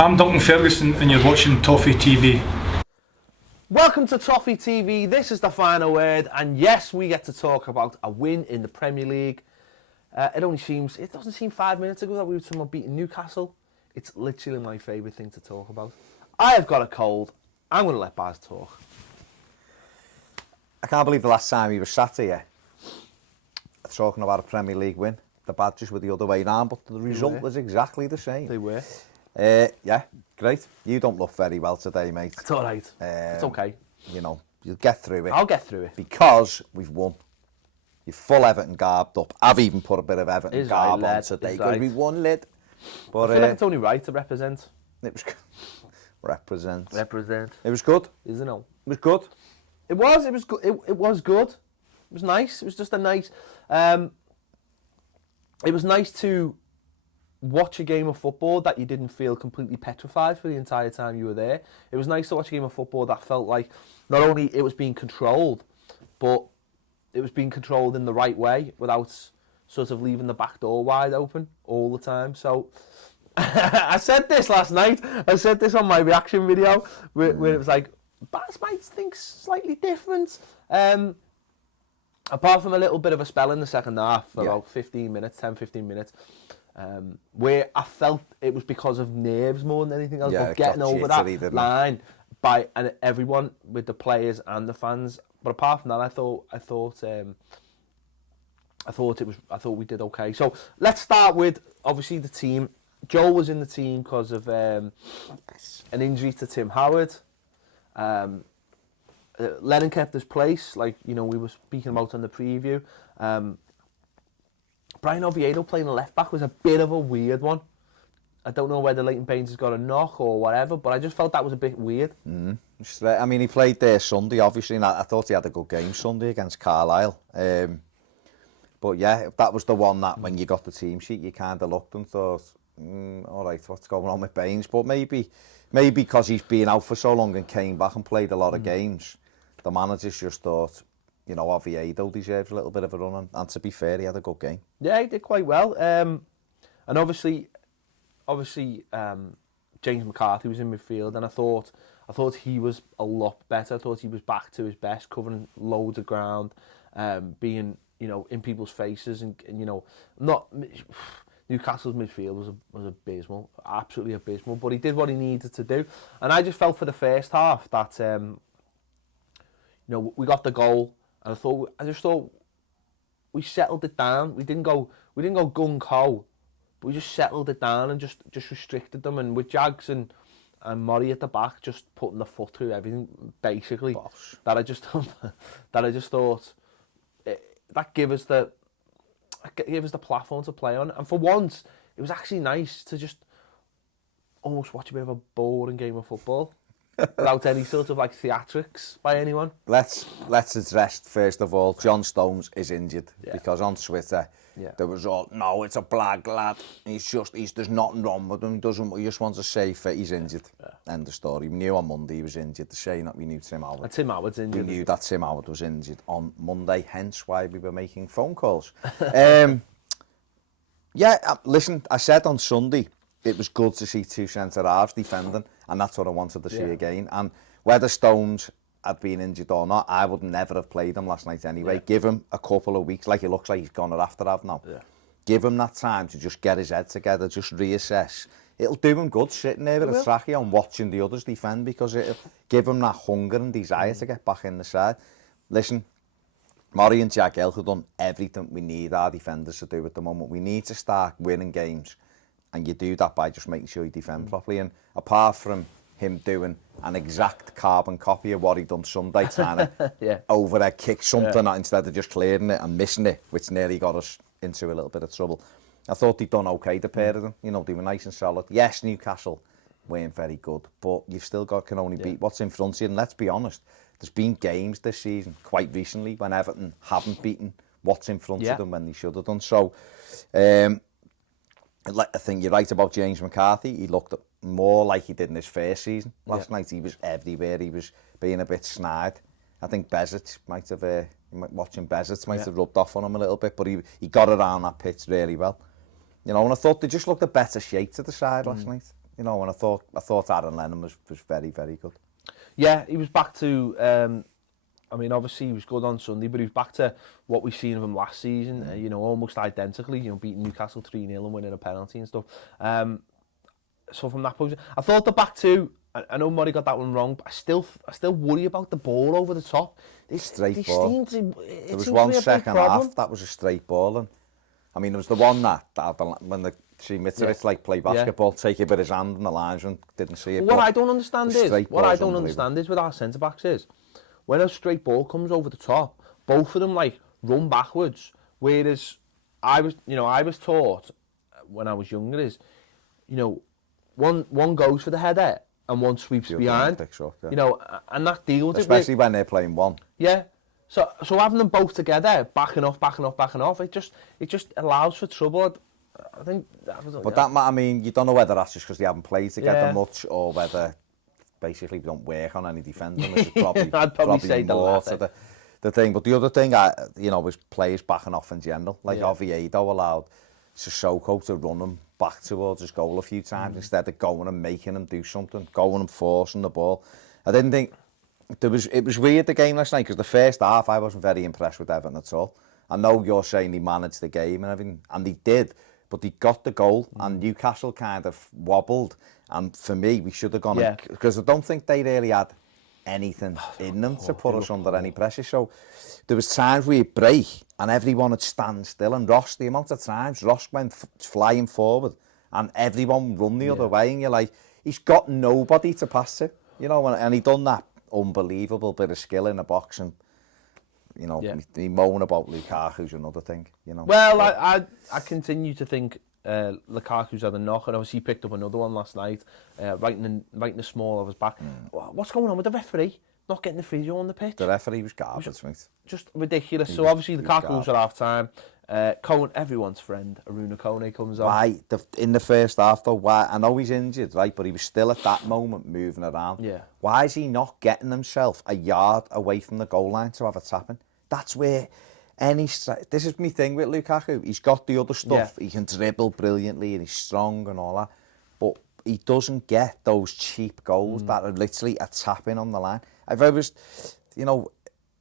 I'm Duncan Ferguson and you're watching Toffee TV. Welcome to Toffee TV. This is the final word, and yes, we get to talk about a win in the Premier League. It doesn't seem 5 minutes ago that we were talking about beating Newcastle. It's literally my favourite thing to talk about. I have got a cold. I'm going to let Baz talk. I can't believe the last time he was sat here talking about a Premier League win. The badges were the other way round, but the result was exactly the same. They were. Yeah, great. You don't look very well today, mate. It's all right. It's okay. You know, you'll get through it. I'll get through it. Because we've won. You're full Everton garbed up. I've even put a bit of Everton garb on today because we won, lid. But I feel like it's only right to represent. It was represent. It was good. Isn't it? It was good. It was good. It was good. It was nice. It was just a nice. It was nice to watch a game of football that you didn't feel completely petrified for the entire time you were there. It was nice to watch a game of football that felt like not only it was being controlled, but it was being controlled in the right way without sort of leaving the back door wide open all the time. So I said this last night. I said this on my reaction video where it was like, Baz might think slightly different. Apart from a little bit of a spell in the second half for about 10, 15 minutes, where I felt it was because of nerves more than anything else, but getting over that line by everyone, with the players and the fans. But apart from that, I thought we did okay. So let's start with obviously the team. Joel was in the team because of an injury to Tim Howard. Lennon kept his place, like we were speaking about on the preview. Brian Oviedo playing a left back was a bit of a weird one. I don't know whether Leighton Baines has got a knock or whatever, but I just felt that was a bit weird. I mean, he played there Sunday, obviously, and I thought he had a good game Sunday against Carlisle. But yeah, that was the one that when you got the team sheet, you kind of looked and thought, all right, what's going on with Baines? But maybe because he's been out for so long and came back and played a lot of games, the managers just thought, Oviedo deserves a little bit of a run, and to be fair, he had a good game. Yeah, he did quite well. And obviously, James McCarthy was in midfield, and I thought he was a lot better. I thought he was back to his best, covering loads of ground, being in people's faces, and not. Newcastle's midfield was abysmal, absolutely abysmal. But he did what he needed to do, and I just felt for the first half that we got the goal, and I just thought we settled it down. We didn't go gung ho, but we just settled it down and just restricted them. And with Jags and Murray at the back, just putting the foot through everything, basically. Bosh. That I just thought that gave us the platform to play on. And for once, it was actually nice to just almost watch a bit of a boring game of football without any sort of theatrics by anyone. Let's address first of all, John Stones is injured because on Twitter there was no, it's a black lad. There's nothing wrong with him. He just wants to say he's injured. End of story. We knew on Monday he was injured. The saying that we knew Tim Howard. And Tim Howard's injured. We knew that Tim Howard was injured on Monday, hence why we were making phone calls. Listen, I said on Sunday it was good to see two centre-halves defending, and that's what I wanted to see again. And whether Stones had been injured or not, I would never have played him last night anyway. Yeah. Give him a couple of weeks, like it looks like he's gone after have now. Yeah. Give him that time to just get his head together, just reassess. It'll do him good sitting there with a trachea and watching the others defend, because it'll give him that hunger and desire to get back in the side. Listen, Murray and Jagielka have done everything we need our defenders to do at the moment. We need to start winning games, and you do that by just making sure you defend properly. And apart from him doing an exact carbon copy of what he done Sunday, trying to overhead kick something instead of just clearing it and missing it, which nearly got us into a little bit of trouble. I thought they'd done okay, the pair of them. They were nice and solid. Yes, Newcastle weren't very good, but you've still can only beat what's in front of you. And let's be honest, there's been games this season, quite recently, when Everton haven't beaten what's in front of them when they should have done. So, I think you're right about James McCarthy. He looked more like he did in his first season. Last night he was everywhere. He was being a bit snide. I think Bezic might have, watching Bezic might have rubbed off on him a little bit, but he got around that pitch really well. And I thought they just looked a better shape to the side last night. You know, and I thought Aaron Lennon was very, very good. Yeah, he was back to. I mean, obviously he was good on Sunday, but he was back to what we've seen of him last season. You know, almost identically. You know, beating Newcastle 3-0 and winning a penalty and stuff. So from that point, I thought the back two. I know Murray got that one wrong, but I still worry about the ball over the top. Straight ball. There was one second half that was a straight ball, and I mean, there was the one that when the Mitrovic like play basketball, take it with his hand and the linesman didn't see it. What I don't understand is with our centre backs is when a straight ball comes over the top, both of them like run backwards. Whereas I was taught when I was younger is, you know, one goes for the header and one sweeps behind. You know, and that deals especially when they're playing one. Yeah. So having them both together, backing off, it just allows for trouble. I think that was. But I mean, you don't know whether that's just because they haven't played together much, or whether basically we don't work on any defending, which is probably I'd probably say more to the thing. But the other thing, was players backing off in general. Like Oviedo allowed Sissoko to run him back towards his goal a few times instead of going and making him do something, going and forcing the ball. I didn't think it was weird the game last night because the first half I wasn't very impressed with Everton at all. I know you're saying he managed the game and everything, and he did, but he got the goal and Newcastle kind of wobbled. And for me, we should have gone because I don't think they really had anything in them to put us under any pressure. So there was times where he'd break and everyone would stand still, and Ross, the amount of times Ross went flying forward and everyone run the other way, and you're like, he's got nobody to pass to, you know, and he done that unbelievable bit of skill in the box, and you know, he moan about Lukaku's another thing, you know. Well, I continue to think Lukaku's had a knock, and obviously he picked up another one last night, right in the small of his back. What's going on with the referee? Not getting the physio on the pitch. The referee was garbage, mate. Just ridiculous. So obviously Lukaku was at half time. Kone, everyone's friend, Aruna Kone comes on. Why? In the first half though, why? I know he's injured, right? But he was still at that moment moving around. Yeah. Why is he not getting himself a yard away from the goal line to have a tap in? That's where this is my thing with Lukaku. He's got the other stuff. Yeah. He can dribble brilliantly and he's strong and all that. But he doesn't get those cheap goals that are literally a tap in on the line. If I was, you know,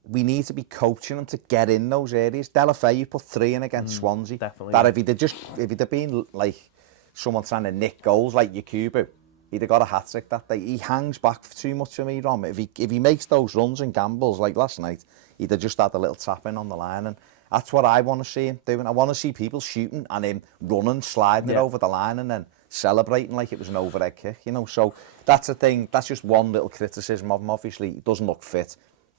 we need to be coaching him to get in those areas. Delafeu put 3 in against Swansea. Definitely. That if he'd have been like someone trying to nick goals like Yakubu, he'd have got a hat-trick that day. He hangs back too much for me, Rom. If he makes those runs and gambles like last night, he'd have just had a little tap in on the line, and that's what I want to see him doing. I want to see people shooting and him running, sliding it over the line, and then celebrating like it was an overhead kick, you know. So that's the thing. That's just one little criticism of him. Obviously, he doesn't look fit.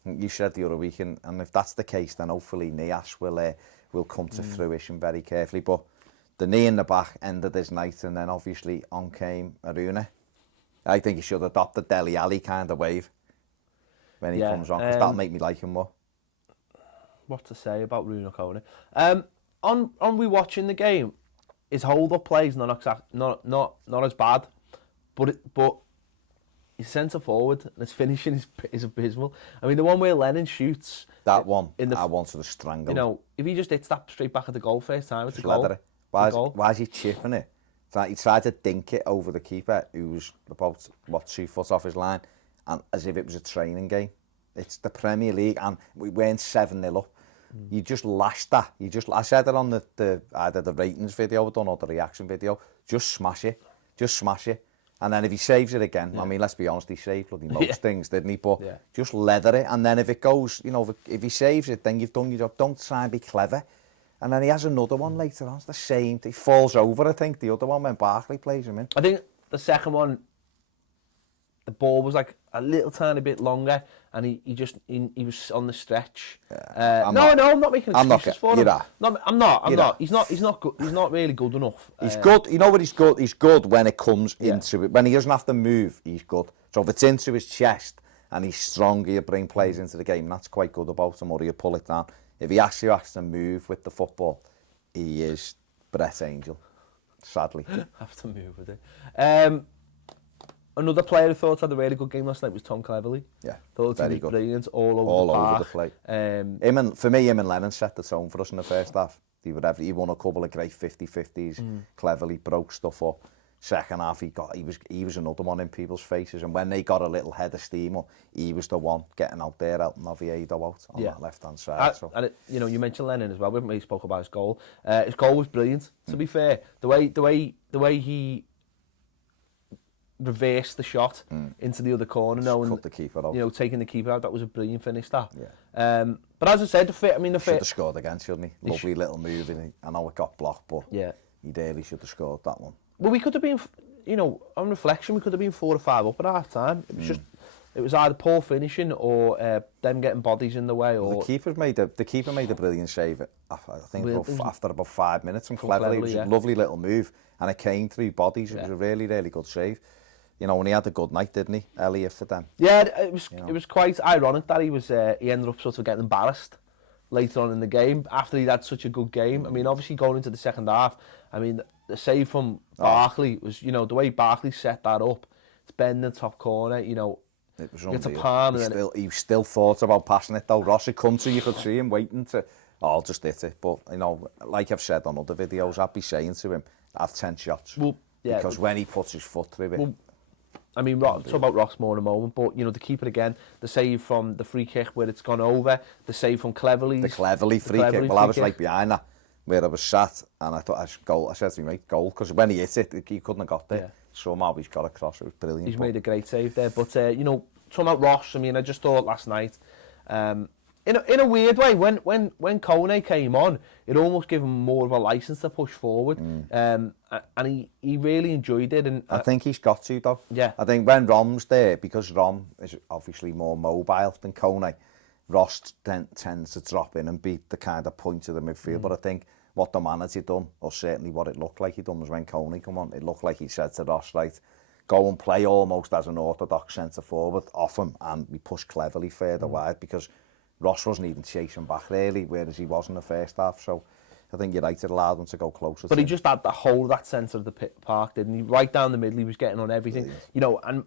You said the other week, and if that's the case, then hopefully Nias will come to fruition very carefully. But the knee in the back ended this night, and then obviously on came Aruna. I think he should adopt the Dele Alli kind of wave when he comes on, because that'll make me like him more. What to say about Aruna Kone? On rewatching the game, his hold-up play is not as bad, but his centre forward and his finishing is abysmal. I mean, the one where Lennon shoots, that one, I wanted to strangle him. You know, if he just hits that straight back at the goal first time, it's a goal. Why is he chipping it? He tried to dink it over the keeper, who was about 2 foot off his line, and as if it was a training game. It's the Premier League, and we weren't 7-0 up. You just lashed that. I said it on either the ratings video done or the reaction video. Just smash it. And then if he saves it again, I mean, let's be honest, he saved bloody most things, didn't he? But just leather it. And then if it goes, you know, if he saves it, then you've done your job. Don't try and be clever. And then he has another one later on. It's the same. He falls over, I think, the other one when Barkley plays him in. I think the second one, the ball was like a little tiny bit longer, and he was on the stretch. I'm not making excuses for him. I'm not. He's not good. He's not really good enough. He's good. You know what he's good? He's good when it comes into it. When he doesn't have to move, he's good. So if it's into his chest and he's strong, he'll bring players into the game. That's quite good about him, or he'll pull it down. If he actually has to move with the football, he is Brett Angel, sadly. Have to move with it. Another player who thought had a really good game last night was Tom Cleverley. Yeah, thought very he was good. Brilliant, all over the play. For me, him and Lennon set the tone for us in the first half. He won a couple of great 50-50s. Cleverly broke stuff up. Second half, he was another one in people's faces, and when they got a little head of steam up, he was the one getting out there, helping Oviedo out on that left-hand side. And it, you know, you mentioned Lennon as well. We haven't really spoke about his goal. His goal was brilliant. To be fair, the way he reversed the shot into the other corner, cut the keeper out. You know, taking the keeper out. That was a brilliant finish. That. Yeah. But as I said, the should have scored again, shouldn't he? Lovely little move. I know it got blocked, but he really should have scored that one. Well, we could have been, you know, on reflection, we could have been 4 or 5 up at half time. It was just, it was either poor finishing or them getting bodies in the way. Or the keeper made a brilliant save. I think after about 5 minutes from Cleverly. It was a lovely little move, and it came through bodies. It was a really, really good save. You know, and he had a good night, didn't he, Elliot, for them? Yeah, it was. You know. It was quite ironic that he ended up sort of getting embarrassed later on in the game after he'd had such a good game. I mean, obviously going into the second half, I mean, the save from Barkley was, you know, the way Barkley set that up. It's bending the top corner, you know. It was gets a palm. He still thought about passing it though. Ross had come to you, could see him waiting to, I'll just hit it. But, you know, like I've said on other videos, I'd be saying to him, have 10 shots. Well, yeah. Because when he puts his foot through it. Well, I mean, talk about Ross more in a moment, but, you know, the keeper again, the save from the free kick where it's gone over, the save from Cleverly. The Cleverly free kick. Well, I was like behind that, where I was sat, and I thought, I said to him, mate, goal, because when he hit it, he couldn't have got there. Yeah. Somehow he's got across, it was brilliant. He's made a great save there, but, you know, talking about Ross, I mean, I just thought last night, in a weird way, when Kone came on, it almost gave him more of a licence to push forward, and he really enjoyed it. And I think he's got to, though. Yeah. I think when Rom's there, because Rom is obviously more mobile than Kone, Ross tends to drop in and be the kind of point of the midfield. But I think what the manager done, or certainly what it looked like he done, was when Kone come on, it looked like he said to Ross, right, go and play almost as an orthodox centre forward off him, and we push Cleverly further wide, because Ross wasn't even chasing back really, whereas he was in the first half. So I think you're right, it allowed him to go closer. But he just had the whole of that centre of the park, didn't he? Right down the middle, he was getting on everything. Brilliant. You know, and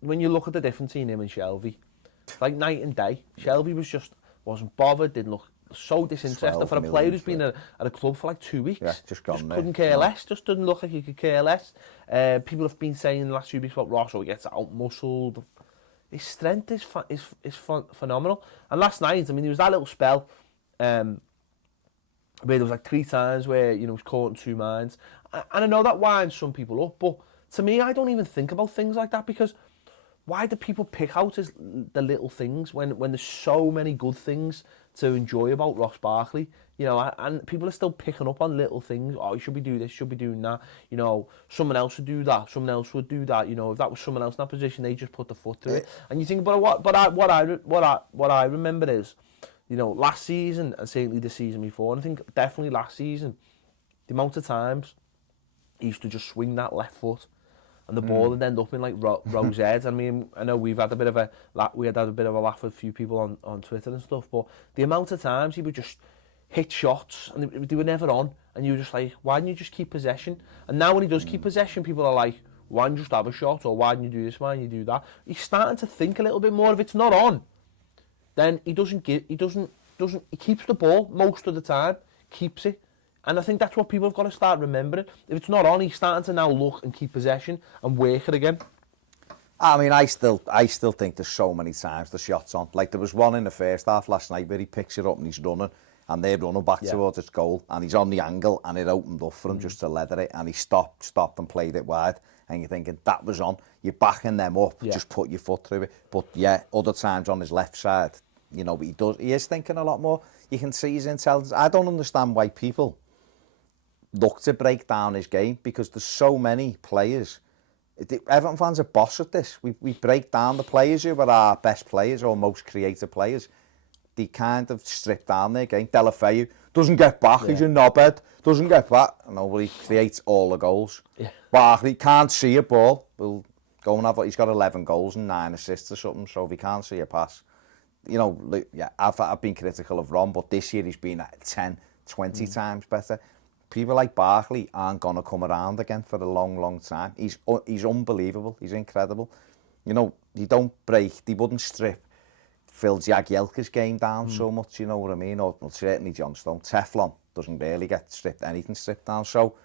when you look at the difference between him and Shelby, like night and day. Shelby wasn't bothered, didn't look so disinterested for a player who's been at a club for like 2 weeks. Yeah, just gone there. Couldn't care less, just didn't look like he could care less. People have been saying in the last few weeks about Ross, he gets out-muscled. His strength is phenomenal. And last night, I mean, there was that little spell where there was like 3 times where, you know, he was caught in 2 minds. And I know that winds some people up, but to me, I don't even think about things like that, because why do people pick out the little things when there's so many good things to enjoy about Ross Barkley? You know, and people are still picking up on little things. Oh, you should be doing this, should be doing that. You know, someone else would do that, someone else would do that. You know, if that was someone else in that position, they just put the foot through it. And you think, but what I remember is, you know, last season and certainly the season before, and I think definitely last season, the amount of times he used to just swing that left foot, and the ball would end up in like Rose heads. I mean, I know we've had a bit of a laugh with a few people on Twitter and stuff, but the amount of times he would just hit shots and they were never on, and you were just like, why didn't you just keep possession? And now when he does keep possession, people are like, why didn't you just have a shot, or why didn't you do this, why didn't you do that? He's starting to think a little bit more. If it's not on, then he keeps the ball most of the time, keeps it. And I think that's what people have got to start remembering. If it's not on, he's starting to now look and keep possession and work it again. I mean, I still think there's so many times the shot's on. Like, there was one in the first half last night where he picks it up and he's running, and they're running back towards its goal, and he's on the angle, and it opened up for him just to leather it, and he stopped and played it wide, and you're thinking, that was on. You're backing them up, just put your foot through it. But yeah, other times on his left side, you know, but he is thinking a lot more. You can see his intelligence. I don't understand why people look to break down his game, because there's so many players. Everton fans are boss at this. We break down the players who are our best players or most creative players. They kind of strip down their game. Delafeu doesn't get back, he's a knobhead, doesn't get back. No, but he creates all the goals. Yeah. Barkley can't see a ball. Well, go and have, he's got 11 goals and 9 assists or something, so if he can't see a pass, you know, yeah, I've been critical of Ron, but this year he's been at 10, 20 times better. People like Barkley aren't going to come around again for a long, long time. He's unbelievable. He's incredible. You know, they wouldn't strip Phil Jagielka's game down so much, you know what I mean? Or certainly John Stone. Teflon doesn't really get anything stripped down. So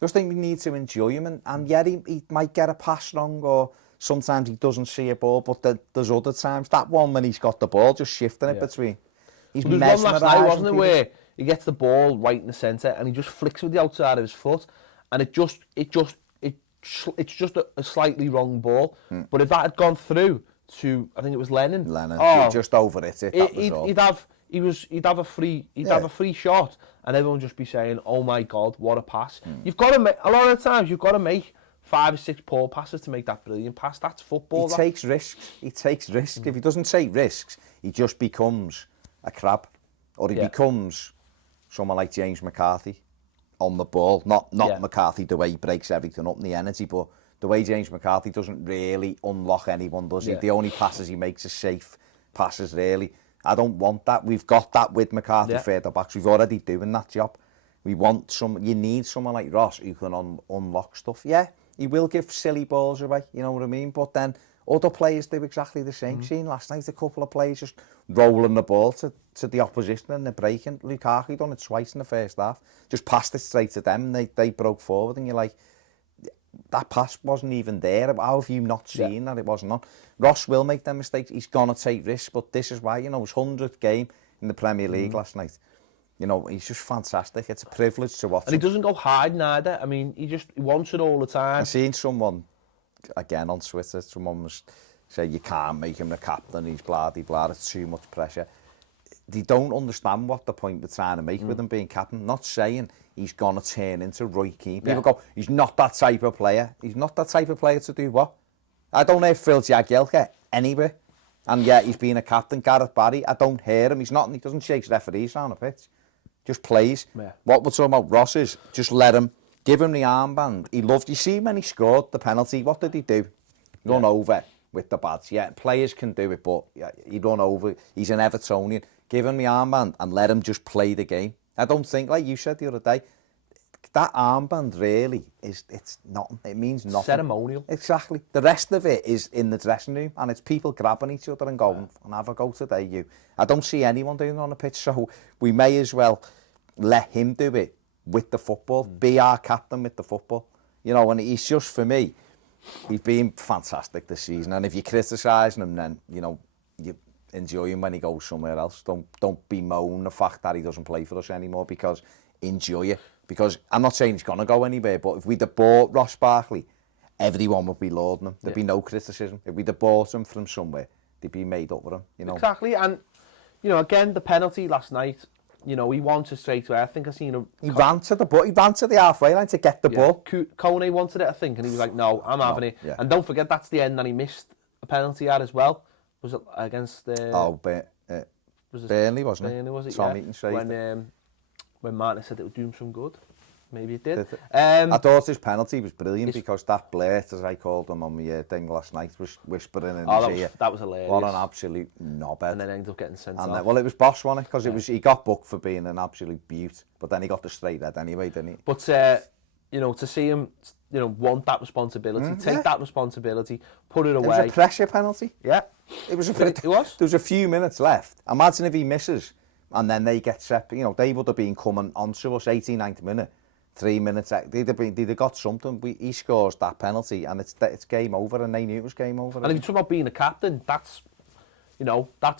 Just think we need to enjoy him, and yeah, he might get a pass wrong, or sometimes he doesn't see a ball, but there's other times, that one when he's got the ball, just shifting it between. He's There's one last night, wasn't it, people. where he gets the ball right in the centre and he just flicks with the outside of his foot, and it's just a slightly wrong ball. But if that had gone through to, I think it was Lennon, Just over it. He'd have a free shot, and everyone would just be saying, "Oh my God, what a pass!" You've got to make, a lot of the times you've got to make 5 or 6 poor passes to make that brilliant pass. That's football. He takes risks. If he doesn't take risks, he just becomes a crab, or he becomes someone like James McCarthy on the ball. Not McCarthy the way he breaks everything up in the energy, but the way James McCarthy doesn't really unlock anyone, does he? The only passes he makes are safe passes, really. I don't want that. We've got that with McCarthy further backs. We've already doing that job. You need someone like Ross who can unlock stuff. Yeah, he will give silly balls away, you know what I mean? But then other players do exactly the same. Seen last night a couple of players just rolling the ball to the opposition and they're breaking. Lukaku done it twice in the first half. Just passed it straight to them and they broke forward, and you're like, that pass wasn't even there. How have you not seen that it wasn't on? Ross will make them mistakes. He's going to take risks, but this is why, his 100th game in the Premier League last night. He's just fantastic. It's a privilege to watch him. And he doesn't go hiding either. I mean, he wants it all the time. I've seen someone, again on Twitter, someone was saying you can't make him the captain, he's blah, it's too much pressure. They don't understand what the point we're trying to make with him being captain. Not saying he's going to turn into Roy Keane. People go, he's not that type of player. He's not that type of player to do what? I don't hear Phil Jagielka anywhere. And yet he's been a captain. Gareth Barry, I don't hear him. He doesn't chase referees around the pitch. Just plays. Yeah. What we're talking about Ross is just let him, give him the armband. You see when he scored the penalty, what did he do? Run over with the badge. Yeah, players can do it, but he run over. He's an Evertonian. Give him the armband and let him just play the game. I don't think, like you said the other day, that armband really it's nothing. It means nothing. Ceremonial. Exactly. The rest of it is in the dressing room, and it's people grabbing each other and going, and have a go today, you. I don't see anyone doing it on the pitch, so we may as well let him do it with the football, be our captain with the football. And he's just, for me, he's been fantastic this season, and if you're criticising him, then, you enjoy him when he goes somewhere else. Don't bemoan the fact that he doesn't play for us anymore, because enjoy it. Because I'm not saying he's going to go anywhere, but if we'd have bought Ross Barkley, everyone would be lauding him. There'd be no criticism. If we'd have bought him from somewhere, they'd be made up with him. Exactly, and again, the penalty last night, he wanted straight away. I think I seen he ran to the halfway line to get the ball. Kone wanted it, I think, and he was like, "No, I'm having it." Yeah. And don't forget, that's the end, and he missed a penalty at as well. Was it against the? Burnley, wasn't it? Burnley, was it? Tom Eaton saved it. When Martin said it would do him some good. Maybe it did. I thought his penalty was brilliant because that Blurt, as I called him on my thing last night, was whispering in his ear. That was hilarious. What an absolute knobhead. And then ended up getting sent off. Well, it was Bosch, wasn't it? Because he got booked for being an absolute beaut, but then he got the straight red anyway, didn't he? But to see him, want that responsibility, take that responsibility, put it away. It was a pressure penalty. Yeah, it was. It was. There was a few minutes left. Imagine if he misses, and then they get set. They would have been coming onto us 80, 90 minutes. 3 minutes, they'd have got something. He scores that penalty, and it's game over, and they knew it was game over. And if you talk about being a captain, that's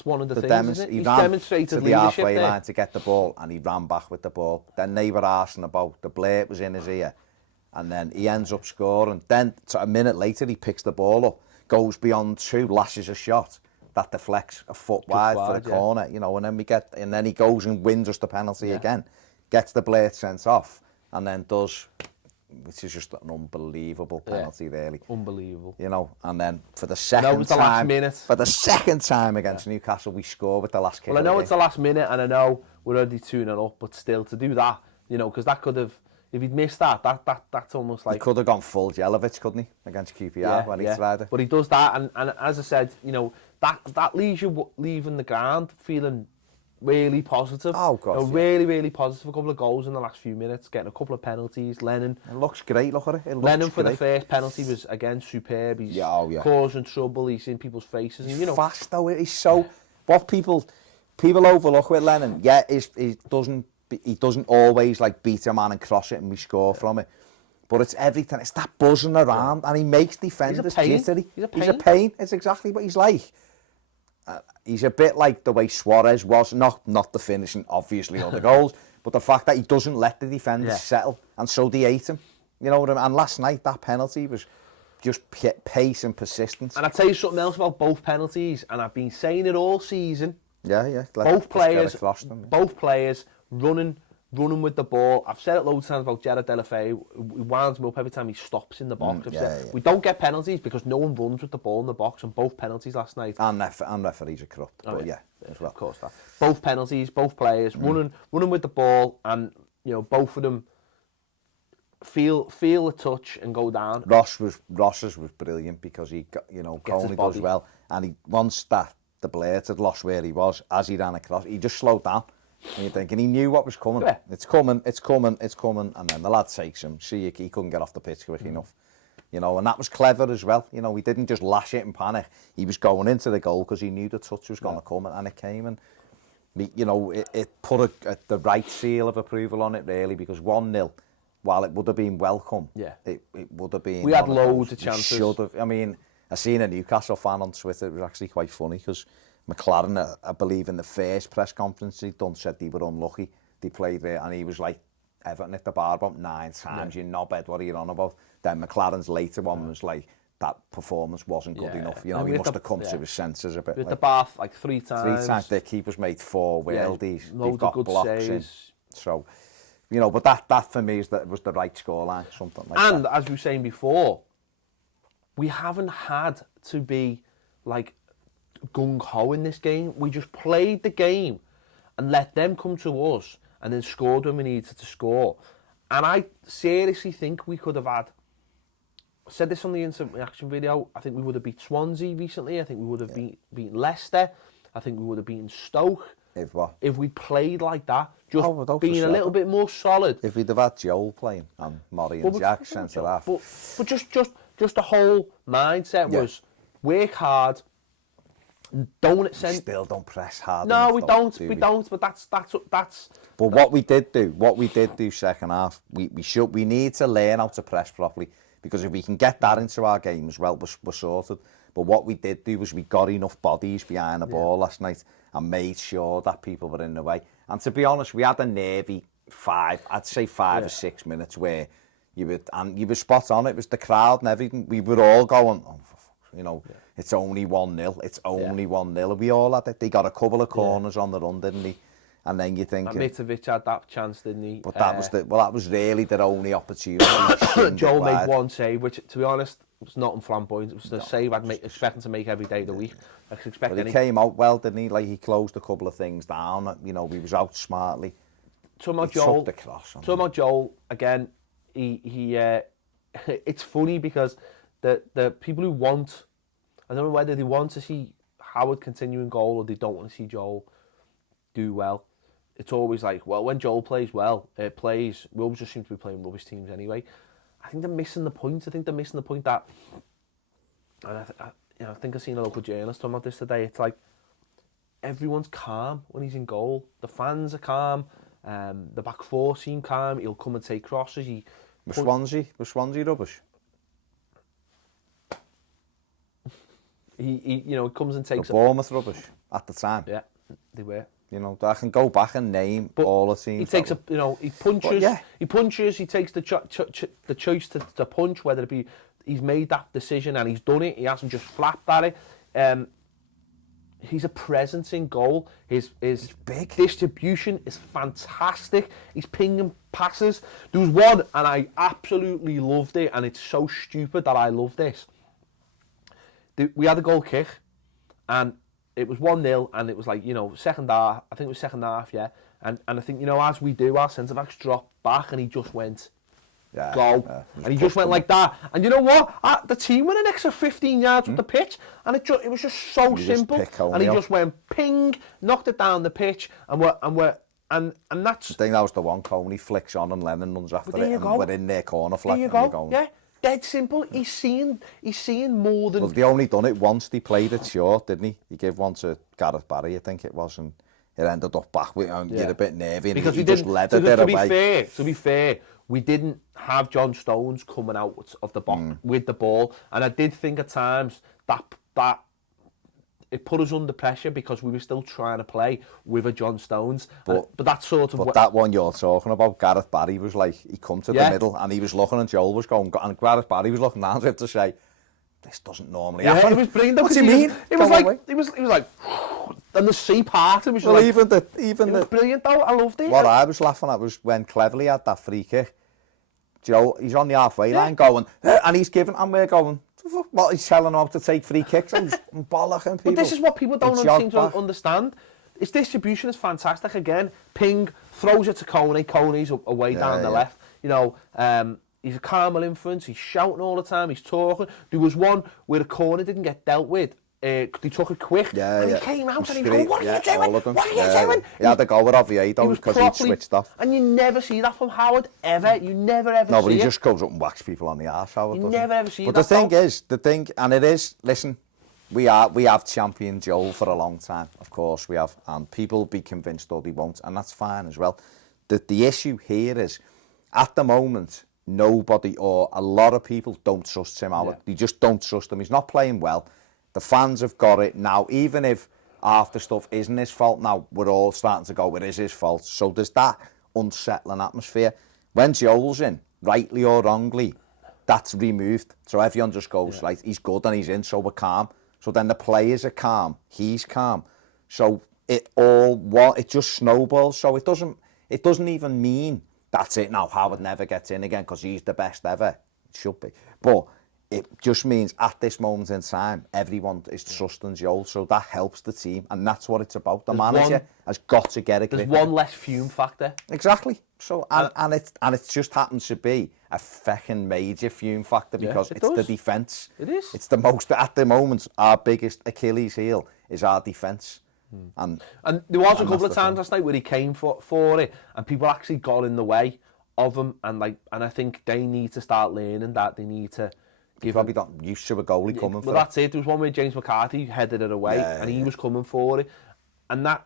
one of the things, isn't it? He's demonstrated to the halfway line to get the ball, and he ran back with the ball. Then they were arsing about, the Blurt was in his ear, and then he ends up scoring. Then a minute later, he picks the ball up, goes beyond 2, lashes a shot that deflects a foot wide for the corner, and then he goes and wins us the penalty again, gets the Blurt sent off. And then which is just an unbelievable penalty, really. Unbelievable. And then for the second time, last minute. For the second time against Newcastle, we score with the last kick. Well, I know it's the last minute, and I know we're already 2-0 up, but still, to do that, because that could have, if he'd missed that's almost like... He could have gone full Jelic, couldn't he, against QPR when he tried it. But he does that, and as I said, that leaves you leaving the ground feeling really positive. Oh, God. Really, really positive. A couple of goals in the last few minutes, getting a couple of penalties. Lennon. It looks great, look at it. Lennon for the first penalty was, again, superb. He's causing trouble. He's in people's faces. He's fast, though. He's so... What people overlook with Lennon, he doesn't always, beat a man and cross it and we score from it. But it's everything. It's that buzzing around, and he makes defenders jittery. He's a pain. It's exactly what he's like. He's a bit like the way Suarez was. Not the finishing, obviously, or the goals, but the fact that he doesn't let the defenders settle, and so they hate him. You know what I mean? And last night, that penalty was just pace and persistence. And I'll tell you something else about both penalties, and I've been saying it all season. Yeah. Both players running with the ball. I've said it loads of times about Gerard Deulofeu. He winds me up every time he stops in the box. We don't get penalties because no one runs with the ball in the box, and both penalties last night. And referees are corrupt. Oh, but yeah, as well. Of course that. Both penalties, both players running with the ball, and both of them feel the touch and go down. Ross's was brilliant because he got, Kone does well, and he once that the Blade had lost where he was as he ran across, he just slowed down. And you're thinking he knew what was coming. Yeah. It's coming, and then the lad takes him. See, he couldn't get off the pitch quick enough. And that was clever as well. He didn't just lash it in panic. He was going into the goal because he knew the touch was going to come, and it came. And it put the right seal of approval on it really, because 1-0. While it would have been welcome, it would have been. We had loads of chances. Should have. I mean, I seen a Newcastle fan on Twitter. It was actually quite funny because McLaren, I believe in the first press conference he'd done, said they were unlucky. They played there, and he was like, Everton hit the bar about 9 times. You're knobhead, what are you on about? Then McLaren's later one was like, that performance wasn't good enough. He must have come to his senses a bit. With the bath like 3 times. 3 times. Their keeper's made 4 worldies. They've got blocks in. So. But that for me was the right scoreline, something like that. And as we were saying before, we haven't had to be like gung-ho in this game. We just played the game and let them come to us and then scored when we needed to score. And I seriously think we could have had, I said this on the instant reaction video, I think we would have beat Swansea recently. I think we would have beaten Leicester. I think we would have beaten Stoke. If we played like that, just being a little bit more solid. If we'd have had Joel playing and Murray and Jack centre half. But just the whole mindset was work hard, don't still don't press hard. No, we don't. But that's. But what we did do second half, we need to learn how to press properly, because if we can get that into our game as well, we're sorted. But what we did do was we got enough bodies behind the ball last night and made sure that people were in the way. And to be honest, we had a nervy 5 or 6 minutes where you were spot on. It was the crowd and everything. We were all going, it's only 1-0. It's only 1-0. We all had it. They got a couple of corners on the run, didn't they? And then you think Mitrovic had that chance, didn't he? But that was really their only opportunity. Joel made one save, which, to be honest, was not flamboyant. It was the save I'd expect him to make every day of the week. He came out well, didn't he? Like, he closed a couple of things down. He was out smartly. Talking about Joel again. He it's funny because the people who want, I don't know whether they want to see Howard continue in goal or they don't want to see Joel do well. It's always like, well, when Joel plays well, Wolves just seem to be playing rubbish teams anyway. I think they're missing the point. I think they're missing the point that, and I think I've seen a local journalist talking about this today. It's like everyone's calm when he's in goal. The fans are calm. The back four seem calm. He'll come and take crosses. Was Swansea rubbish? He comes and takes. The Bournemouth rubbish at the time. Yeah, they were. I can go back and name all the teams. He takes he punches. He punches. He takes the choice to punch. Whether it be he's made that decision and he's done it. He hasn't just flapped at it. He's a presence in goal. His big distribution is fantastic. He's pinging passes. There was one, and I absolutely loved it. And it's so stupid that I love this. We had a goal kick, and it was 1-0, and it was like, second half, I think it was second half, yeah. And I think, as we do, our centre-backs dropped back, and he just went, go. And he just went like that. And you know what? The team went an extra 15 yards with the pitch, and it was just so simple. And he just went ping, knocked it down the pitch, and that's... I think that was the one. Kone flicks on, and Lennon runs after it, and we're in their corner flag. There you go, yeah. Dead simple. He's seeing more than... Well, they only done it once. They played it short, didn't he? He gave one to Gareth Barry, I think it was, and it ended up back with you're a bit nervy, and because he just led it away. To be fair, we didn't have John Stones coming out of the box with the ball, and I did think at times that it put us under pressure because we were still trying to play with a John Stones. But that's sort of... But that one you're talking about, Gareth Barry was like, he come to the middle and he was looking and Joel was going, and Gareth Barry was looking down to him to say, this doesn't normally happen. It was brilliant. What do you mean? It was like, and the sea part, it was well, like... It was brilliant though, I loved it. What I was laughing at was when Cleverley had that free kick. Joe, he's on the halfway line going, and he's giving, and we're going, what, he's telling him how to take free kicks? I'm just bollocking people. But this is what people don't seem to understand. His distribution is fantastic. Again, Ping throws it to Kone. Kone's away down the left. You know, he's a calmer influence. He's shouting all the time. He's talking. There was one where the corner didn't get dealt with. They took it quick, and he came out and he was going, what are you doing? What are you doing? He had to go with Oviedo because he'd switched off. And you never see that from Howard, ever. You never ever see it. No, but he just goes up and whacks people on the arse, Howard. You never ever see that. But the thing, and it is, listen, we have championed Joel for a long time, of course we have, and people be convinced or they won't, and that's fine as well. The issue here is, at the moment, nobody or a lot of people don't trust Tim Howard. They just don't trust him. He's not playing well. The fans have got it now, even if half the stuff isn't his fault now, we're all starting to go, it is his fault. So there's that unsettling atmosphere. When Joel's in, rightly or wrongly, that's removed. So everyone just goes, like, he's good and he's in, so we're calm. So then the players are calm, he's calm. So it just snowballs. So it doesn't even mean that's it now, Howard never gets in again because he's the best ever. It should be. But it just means at this moment in time, everyone is trusting Joel, so that helps the team, and that's what it's about. The manager has got to get a grip. There's one less fume factor. Exactly. So and it just happens to be a feckin' major fume factor because it's the defence. It is. It's the most at the moment. Our biggest Achilles heel is our defence. And there was a couple of times last night where he came for it, and people actually got in the way of him, and I think they need to start learning that. They need to. Probably not used to a goalie coming for it. Well, that's it. There was one where James McCarthy headed it away, and he was coming for it. And that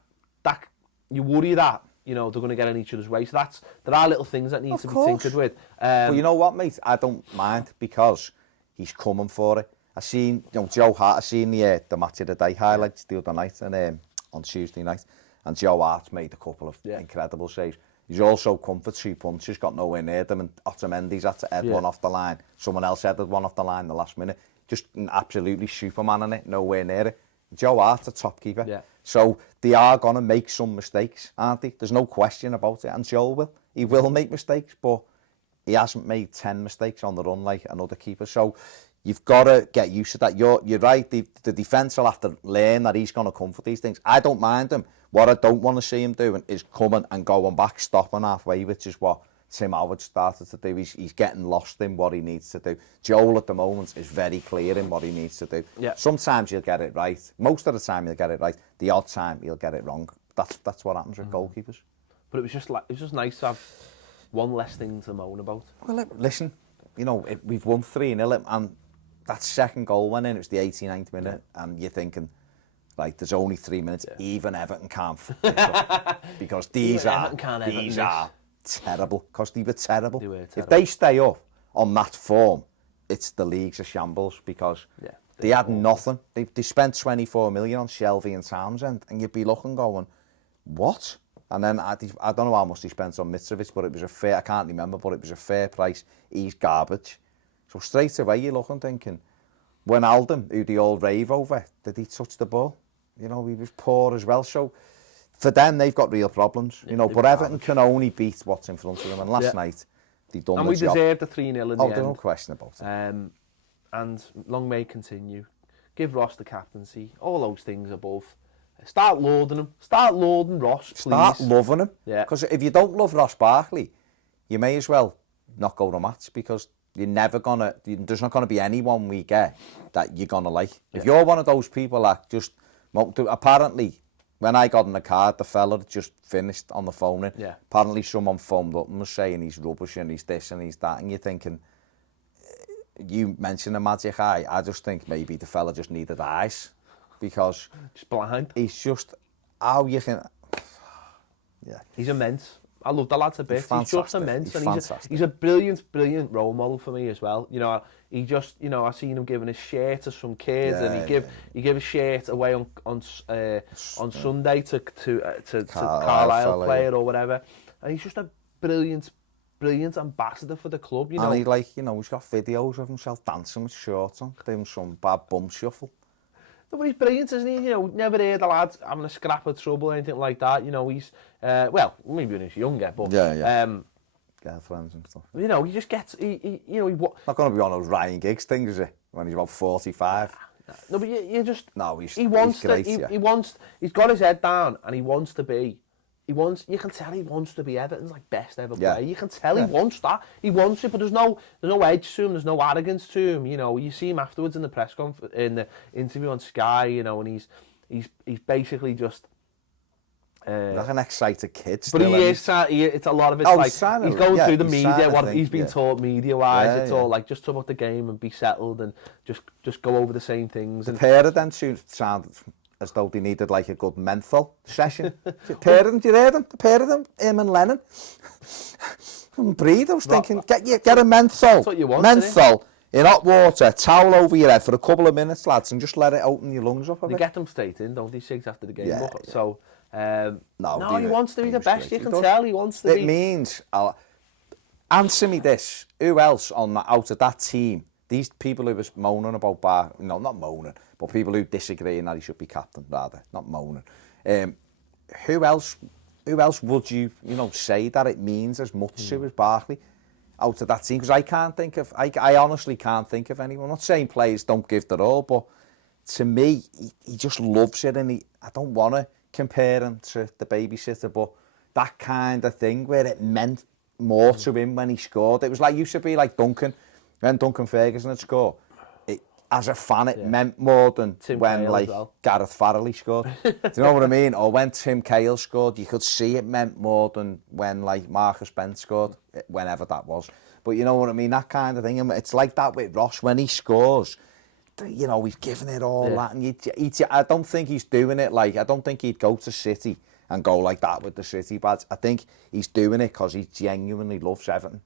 you worry that, you know, they're going to get in each other's way. So there are little things that need to be tinkered with. But you know what, mate? I don't mind because he's coming for it. I seen Joe Hart. I seen the match of the day highlights the other night and on Tuesday night, and Joe Hart made a couple of incredible saves. He's also come for 2 punches, got nowhere near them, and Otamendi's had to head one off the line. Someone else headed one off the line the last minute. Just absolutely Superman in it, nowhere near it. Joe Hart's a top keeper. Yeah. So they are going to make some mistakes, aren't they? There's no question about it, and Joe will. He will make mistakes, but he hasn't made 10 mistakes on the run like another keeper. So you've got to get used to that. You're right, the defence will have to learn that he's going to come for these things. I don't mind him. What I don't want to see him doing is coming and going back, stopping halfway, which is what Tim Howard started to do. He's getting lost in what he needs to do. Joel at the moment is very clear in what he needs to do. Yeah. Sometimes he'll get it right. Most of the time he'll get it right. The odd time he'll get it wrong. That's what happens with goalkeepers. But it was just nice to have one less thing to moan about. Well, listen, you know, we've won 3-0 and that second goal went in. It was the 89th minute, and you're thinking, like, there's only 3 minutes. Yeah. Even Everton can't because these are terrible. Because they were terrible. If they stay up on that form, it's the league's a shambles because they had nothing. They spent 24 million on Shelvey and Townsend, and you'd be looking going, what? And then I don't know how much they spent on Mitrovic, but it was a fair. I can't remember, but it was a fair price. He's garbage. So straight away you're looking thinking, Wijnaldum, who they all rave over, did he touch the ball? You know, he was poor as well. So for them, they've got real problems. You know, but Everton can only beat what's in front of them. And last night, they done the job. And we deserved the 3-0 in the end. Oh, there's no question about it. And long may it continue. Give Ross the captaincy. All those things above. Start loading him. Start loading Ross, please. Start loving him. Yeah. Because if you don't love Ross Barkley, you may as well not go to match because there's not going to be anyone we get that you're going to like. If you're one of those people that just... Apparently, when I got in the car, the fella that just finished on the phone. Apparently someone phoned up and was saying he's rubbish and he's this and he's that. And you're thinking, you mentioned a magic eye. I just think maybe the fella just needed eyes. Because... Just blind. He's just... How you can... He's immense. I love the lad to bits. He's just immense, and he's a brilliant role model for me as well. You know, he just, you know, I seen him giving his shirt to some kids, and he give his shirt away on Sunday to Carlisle player or whatever, and he's just a brilliant ambassador for the club. You know, and he, like, you know, he's got videos of himself dancing with shorts on, doing some bad bum shuffle. No, but he's brilliant, isn't he? You know, never heard a lad having a scrap of trouble or anything like that. You know, he's, well, maybe when he's younger, but... Girlfriends and stuff. You know, he just gets, you know... Not going to be one of those Ryan Giggs things, is it? When he's about 45. No, but you just... No, he's great, yeah. He's got his head down, and he wants to be... you can tell he wants to be Everton's like best ever player. You can tell he wants that. He wants it, but there's no edge to him. There's no arrogance to him. You know, you see him afterwards in the press conference, in the interview on Sky. You know, and he's basically just like an excited kid. But he is. It's a lot of it's like he's going through the media. What he's been taught media-wise. It's all like just talk about the game and be settled and just go over the same things. The pair of them sounded as though they needed like a good menthol session. The pair of them, do you hear them? The pair of them, him and Lennon. Couldn't breathe. I was thinking, get a menthol. That's what you want, menthol in hot water, towel over your head for a couple of minutes, lads, and just let it open your lungs up a bit. They get them straight in, don't they? Cigs after the game. Yeah. So, no, he wants to be the best. You can tell he wants to be. It means, answer me this, who else out of that team, these people who was moaning about no, not moaning, but people who disagree that he should be captain, rather, not moaning. Who else would you say that it means as much to as Barkley out of that team? Because I honestly can't think of anyone. I'm not saying players don't give their all, but to me, he just loves it, and I don't want to compare him to the babysitter, but that kind of thing where it meant more to him when he scored. It was like, used to be like Duncan, when Duncan Ferguson had scored. As a fan, it meant more than Tim when Cahill Gareth Farrelly scored. Do you know what I mean? Or when Tim Cahill scored, you could see it meant more than when like Marcus Bent scored, whenever that was. But you know what I mean? That kind of thing. And it's like that with Ross when he scores. You know, he's giving it all that. And I don't think he's doing it like, I don't think he'd go to City and go like that with the City badge. I think he's doing it because he genuinely loves Everton.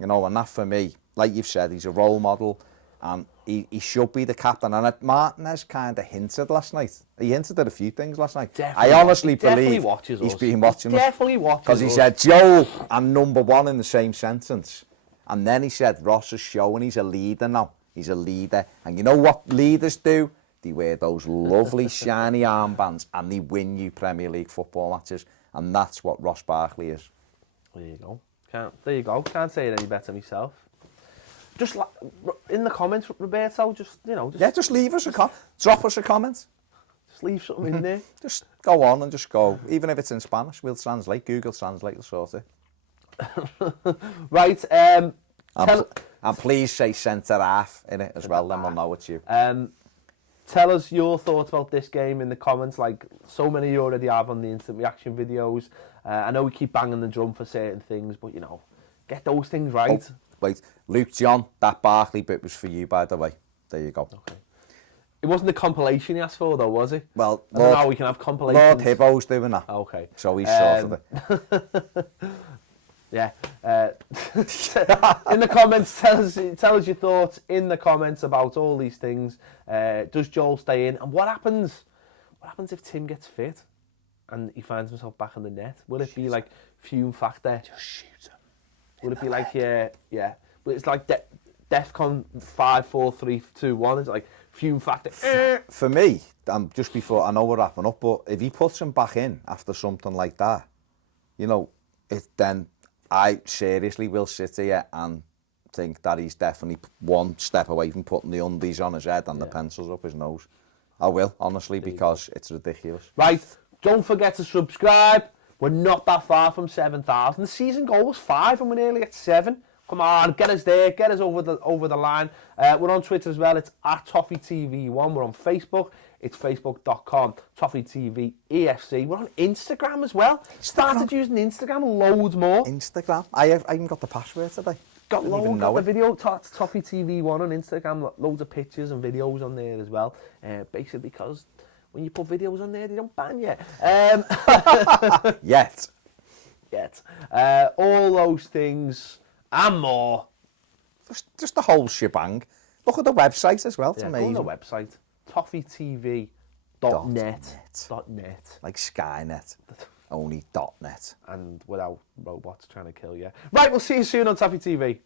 You know, and that for me, like you've said, he's a role model. And he should be the captain. And Martinez kind of hinted last night. He hinted at a few things last night. Definitely, I honestly believe he's been watching us. Definitely watches because he said Joe and number one in the same sentence. And then he said Ross is showing he's a leader now. He's a leader. And you know what leaders do? They wear those lovely shiny armbands and they win you Premier League football matches. And that's what Ross Barkley is. There you go. Can't say it any better myself. Just like, in the comments, Roberto, just leave us a comment. Drop us a comment. Just leave something in there. Just go on and just go. Even if it's in Spanish, we'll translate. Google Translate will sort it. Right. And please say centre half in it as well, then we'll know it's you. Tell us your thoughts about this game in the comments, like so many you already have on the instant reaction videos. I know we keep banging the drum for certain things, but, get those things right. Oh, wait, Luke John, that Barkley bit was for you, by the way. There you go. Okay. It wasn't the compilation he asked for, though, was it? Well, I don't know how we can have compilations. Lord Hibbo's doing that. Okay. So he's sorted it. Yeah. In the comments, tell us your thoughts in the comments about all these things. Does Joel stay in? And what happens? What happens if Tim gets fit and he finds himself back in the net? Will it be like fume factor? Just shoot him. Will it be like but it's like DEFCON 5, 4, 3, 2, 1. It's like fume factor. For me, just before I know we're wrapping up, but if he puts him back in after something like that, then I seriously will sit here and think that he's definitely one step away from putting the undies on his head and the pencils up his nose. I will, honestly, because it's ridiculous. Right, don't forget to subscribe. We're not that far from 7,000. The season goal was 5 and we're nearly at 7. Come on, get us there, get us over the line. We're on Twitter as well, it's at Toffee TV 1. We're on Facebook, it's facebook.com, Toffee TV EFC. We're on Instagram as well. Started using Instagram, loads more. Instagram? I even got the password today. Got the video, Toffee TV 1 on Instagram, loads of pictures and videos on there as well. Basically because when you put videos on there, they don't ban you. Yet. yet. All those things and more. Just the whole shebang. Look at the website as well. It's Go on amazing. the website, toffeetv.net. Like Skynet, only .net. And without robots trying to kill you. Right, we'll see you soon on Toffee TV.